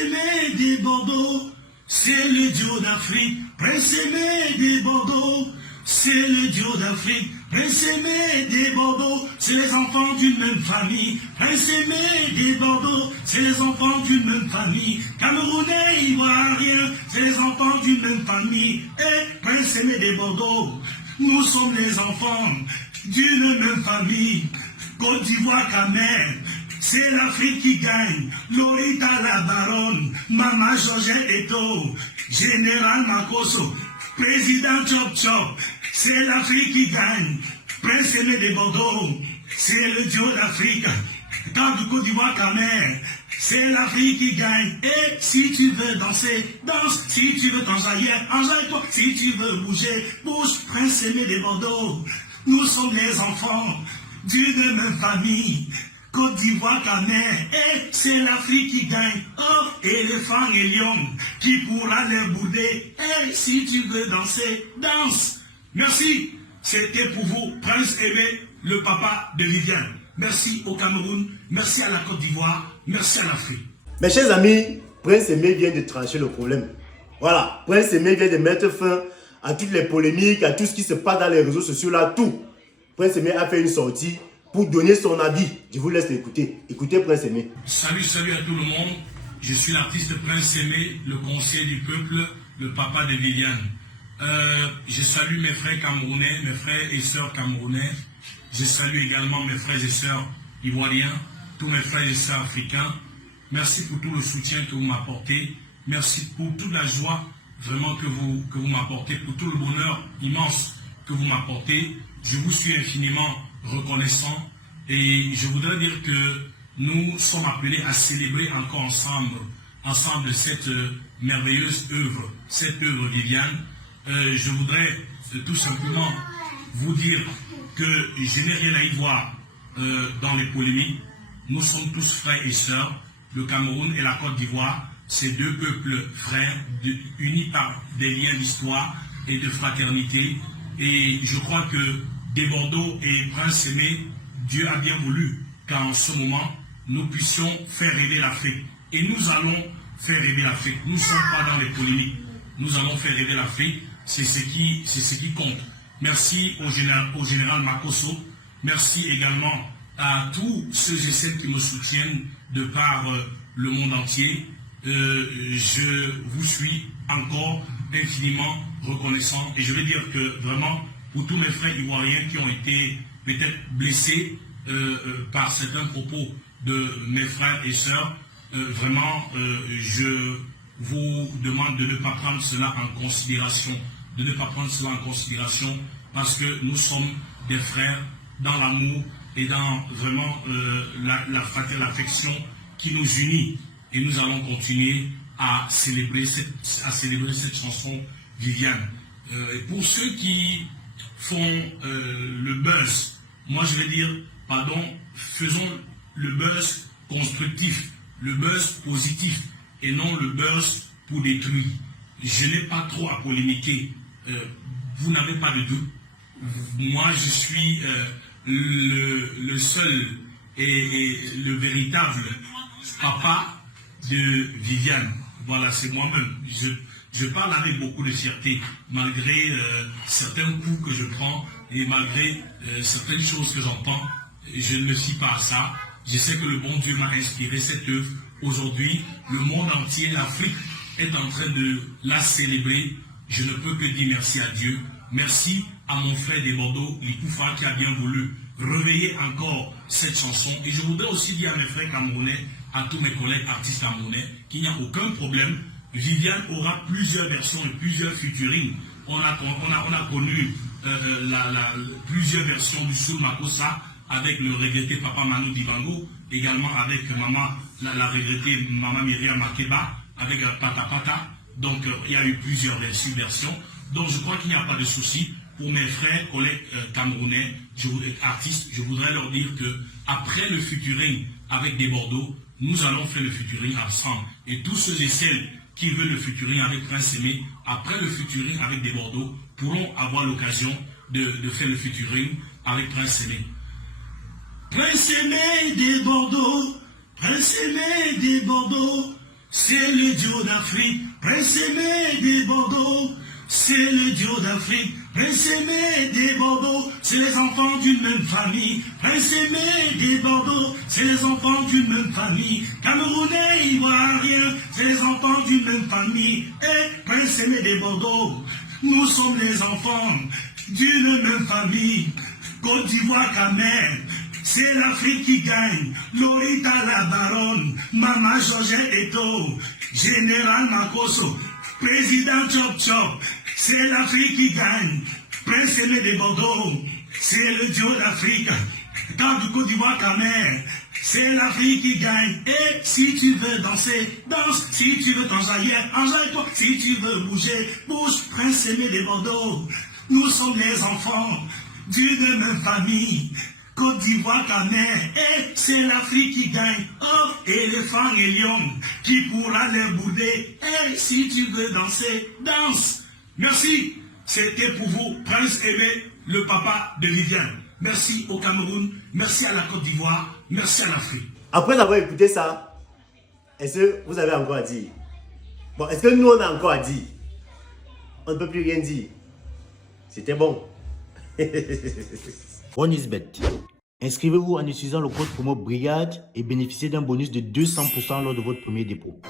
Aimé des Bordeaux, c'est le duo d'Afrique. Prince Aimé des Bordeaux, c'est le duo d'Afrique. Prince Aimé des Bordeaux, c'est les enfants d'une même famille. Prince Aimé des Bordeaux, c'est les enfants d'une même famille. Camerounais, Ivoiriens, c'est les enfants d'une même famille. Et Prince Aimé des Bordeaux, nous sommes les enfants d'une même famille. Côte d'Ivoire, Camer, c'est l'Afrique qui gagne. Lorita la baronne, Maman Georgette Eto, Général Makosso, Président Chop Chop, c'est l'Afrique qui gagne. Prince Aimé des Bordeaux, c'est le duo d'Afrique. Dans du Côte d'Ivoire, Camer, c'est l'Afrique qui gagne. Et si tu veux danser, danse. Si tu veux t'enjailler, enjaille-toi. Si tu veux bouger, bouge. Prince Aimé des Bordeaux, nous sommes les enfants d'une même famille. Côte d'Ivoire, Camer, et c'est l'Afrique qui gagne. Oh, éléphant et lion, qui pourra les bouder. Et si tu veux danser, danse. Merci. C'était pour vous, Prince Aimé, le papa de Viviane. Merci au Cameroun, merci à la Côte d'Ivoire, merci à l'Afrique. Mes chers amis, Prince Aimé vient de trancher le problème. Voilà, Prince Aimé vient de mettre fin à toutes les polémiques, à tout ce qui se passe dans les réseaux sociaux là, tout. Prince Aimé a fait une sortie pour donner son avis. Je vous laisse l'écouter. Écoutez Prince Aimé. Salut à tout le monde. Je suis l'artiste Prince Aimé, le conseiller du peuple, le papa de Viviane. Je salue mes frères camerounais, mes frères et sœurs camerounais. Je salue également mes frères et sœurs ivoiriens, tous mes frères et sœurs africains. Merci pour tout le soutien que vous m'apportez. Merci pour toute la joie vraiment que vous m'apportez, pour tout le bonheur immense que vous m'apportez. Je vous suis infiniment reconnaissant et je voudrais dire que nous sommes appelés à célébrer encore ensemble cette merveilleuse œuvre, cette œuvre Viviane. Je voudrais tout simplement vous dire que je n'ai rien à y voir dans les polémiques. Nous sommes tous frères et sœurs. Le Cameroun et la Côte d'Ivoire, c'est deux peuples frères, unis par des liens d'histoire et de fraternité. Et je crois que des Bordeaux et Prince Aimé, Dieu a bien voulu qu'en ce moment, nous puissions faire rêver l'Afrique. Et nous allons faire rêver l'Afrique. Nous ne sommes pas dans les polémiques. Nous allons faire rêver l'Afrique. C'est ce qui compte. Merci au général Makosso. Merci également à tous ceux et celles qui me soutiennent de par le monde entier. Je vous suis encore infiniment reconnaissant. Et je vais dire que vraiment, pour tous mes frères ivoiriens qui ont été peut-être blessés par certains propos de mes frères et sœurs, vraiment, je vous demande de ne pas prendre cela en considération. De ne pas prendre cela en considération parce que nous sommes des frères dans l'amour et dans vraiment l'affection qui nous unit. Et nous allons continuer à célébrer cette chanson Viviane. Et pour ceux qui font le buzz, moi je vais dire, pardon, faisons le buzz constructif, le buzz positif et non le buzz pour détruire. Je n'ai pas trop à polémiquer. Vous n'avez pas de doute. Moi, je suis le seul et le véritable papa de Viviane. Voilà, c'est moi-même. Je parle avec beaucoup de fierté, malgré certains coups que je prends et malgré certaines choses que j'entends. Je ne me fie pas à ça. Je sais que le bon Dieu m'a inspiré cette œuvre. Aujourd'hui, le monde entier, l'Afrique, est en train de la célébrer. Je ne peux que dire merci à Dieu. Merci à mon frère des Bordeaux, Likoufa, qui a bien voulu réveiller encore cette chanson. Et je voudrais aussi dire à mes frères camerounais, à tous mes collègues artistes camerounais, qu'il n'y a aucun problème. Viviane aura plusieurs versions et plusieurs featuring. On a connu plusieurs versions du Soul Makossa avec le regretté Papa Manu Dibango, également avec la regrettée Maman Myriam Makeba, avec Pata Pata. Donc il y a eu plusieurs versions. Donc je crois qu'il n'y a pas de souci. Pour mes frères, collègues camerounais, artistes, je voudrais leur dire que après le featuring avec des Bordeaux, nous allons faire le featuring ensemble. Et tous ceux et celles qui veulent le featuring avec Prince Aimé, après le featuring avec des Bordeaux, pourront avoir l'occasion de faire le featuring avec Prince Aimé. Prince Aimé des Bordeaux, Prince Aimé des Bordeaux, c'est le duo d'Afrique, Prince Aimé des Bordeaux. C'est le duo d'Afrique, Prince Aimé des Bordeaux, c'est les enfants d'une même famille. Prince Aimé des Bordeaux, c'est les enfants d'une même famille. Camerounais, Ivoiriens, c'est les enfants d'une même famille. Et Prince Aimé des Bordeaux, nous sommes les enfants d'une même famille. Côte d'Ivoire, Camer, c'est l'Afrique qui gagne. Lorita la baronne, Mama Georgette Eto, Général Makosso, Président Chop Chop, c'est l'Afrique qui gagne. Prince Aimé des Bordeaux, c'est le duo d'Afrique. Dans du Côte d'Ivoire, Camer, c'est l'Afrique qui gagne. Et si tu veux danser, danse. Si tu veux t'enjailler, enjaille-toi. Si tu veux bouger, bouge. Prince Aimé des Bordeaux, nous sommes les enfants d'une même famille. Côte d'Ivoire, Camer, et c'est l'Afrique qui gagne. Oh, éléphant et lion, qui pourra les bouder. Et si tu veux danser, danse. Merci. C'était pour vous, Prince Aimé, le papa de Viviane. Merci au Cameroun, merci à la Côte d'Ivoire, merci à l'Afrique. Après avoir écouté ça, est-ce que vous avez encore à dire? Bon, est-ce que nous on a encore à dire? On ne peut plus rien dire. C'était bon. OneXBet. Inscrivez-vous en utilisant le code promo BRIGADE et bénéficiez d'un bonus de 200% lors de votre premier dépôt.